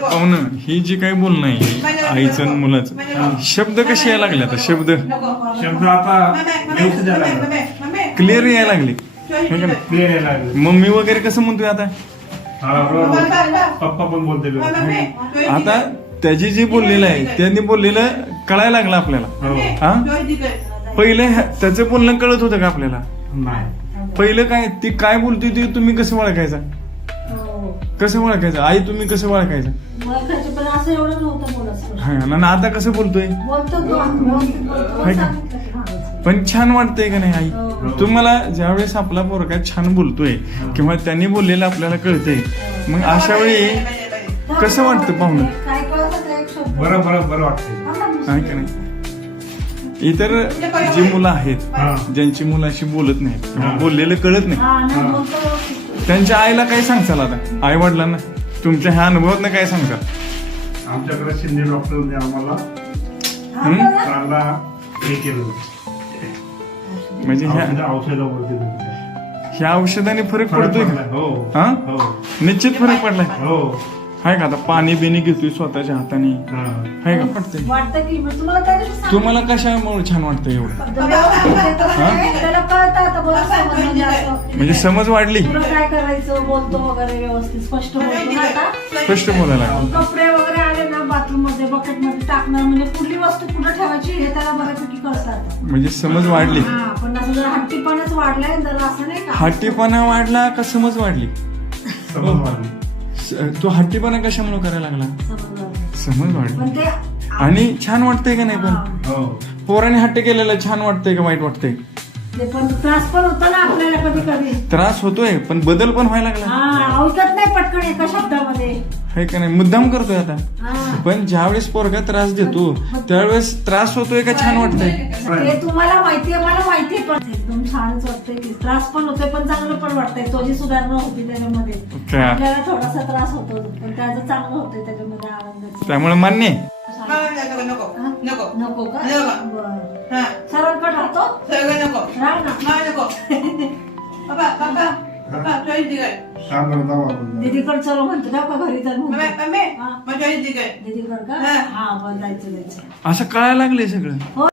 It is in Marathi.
पाहुणं ही जी काही बोलणं आहे आईचं आणि मुलाचं शब्द कसे यायला लागले आता शब्द आता व्यवस्थित यायला लागले. क्लिअर यायला लागले क्लिअर यायला लागले. मम्मी वगैरे कसं म्हणतोय आता पप्पा पण बोलते. आता त्याची जी बोललेलं आहे त्यांनी बोललेलं कळायला लागलं आपल्याला. हा पहिले त्याचं बोलणं कळत होतं का आपल्याला? नाही. पहिलं काय ती काय बोलते ते तुम्ही कसं ओळखायचा? कसं ओळखायचं? आई तुम्ही कसं ओळखायचं? पण असं एवढं नव्हतं बोलत. हा आणि आता कसं बोलतोय? पण छान वाटतंय का नाही आई? तुम्हाला ज्यावेळेस आपला पोरगा छान बोलतोय किंवा त्यांनी बोललेलं आपल्याला कळतंय मग अशा वेळी कसं वाटतं पाहुणं? बरं बरं बरं वाटतंय. आहे का नाही? इतर जी मुलं आहेत ज्यांची मुलं अशी बोलत नाहीत किंवा बोललेलं कळत नाही त्यांच्या आईला काय सांगचाल आता? आई वडिलांना तुमच्या ह्या अनुभवातनं काय सांगता? आमच्याकडे शिंदे डॉक्टरने आम्हाला चांगला हे केलं म्हणजे औषधावरती ह्या औषधाने फरक पडतोय का? हो हा हो निश्चित फरक पडलाय. हो हाय का? आता पाणी बिनी घेतोय स्वतःच्या हाताने हाय का? पडतंय. वाटतं की मग तुम्हाला त्या दिवशी तुम्हाला कशामुळे छान वाटतं एवढं? त्याला कळतं आता बरं समज म्हणजे असं. म्हणजे समज वाढली पुढं काय करायचं बोलतो वगैरे व्यवस्थित स्पष्ट बोलतो ना आता. स्पष्ट बोलायला लागलं. कपडे वगैरे आले ना बाथरूम मध्ये बकेट मध्ये टाकणार म्हणजे पुढली वस्तू कुठं ठेवायची हे त्याला बऱ्यापैकी कळतात. म्हणजे समज वाढली. हा पण असं जर हट्टीपणाच वाढलाय जर असं नाही का हट्टीपणा वाढला का समज वाढली? समज वाढली. तो हट्टीपणा कशामुळे करायला लागला? समज वाढलाय. समज वाढली. पण ते आणि छान वाटतंय का नाही? पण हो पोराने हट्ट केलेलं छान वाटतंय का वाईट वाटतंय? ते पण त्रास पण होतो ना आपल्याला कधी कधी. त्रास होतोय पण बदल पण व्हायला लागला. हा औषध नाही पटकन एका शब्दामध्ये. हे का नाही? मुद्दाम करतोय आता. हा. पण ज्यावेळेस पोरगा त्रास देतो त्यावेळेस त्रास होतोय का छान वाटतंय? ते तुम्हाला माहितीये मला माहितीये पण एकदम छानच वाटतंय की त्रास पण होतोय पण चांगलं पण वाटतंय. तो जी सुधारणा होती त्याच्यामध्ये काय? आपल्याला थोडासा त्रास होतो पण त्याचं चांगलं होतंय त्याच्यामध्ये आनंदाचं. त्यामुळे मान्य आहे. नको का? बरं सरळकट राहतो राह ना दीदीकडे चलो म्हणतो का घरी जाऊन म्हणतो. दीदीकडे का? हा बरं जायचं असं कळायला लागलंय सगळं. हो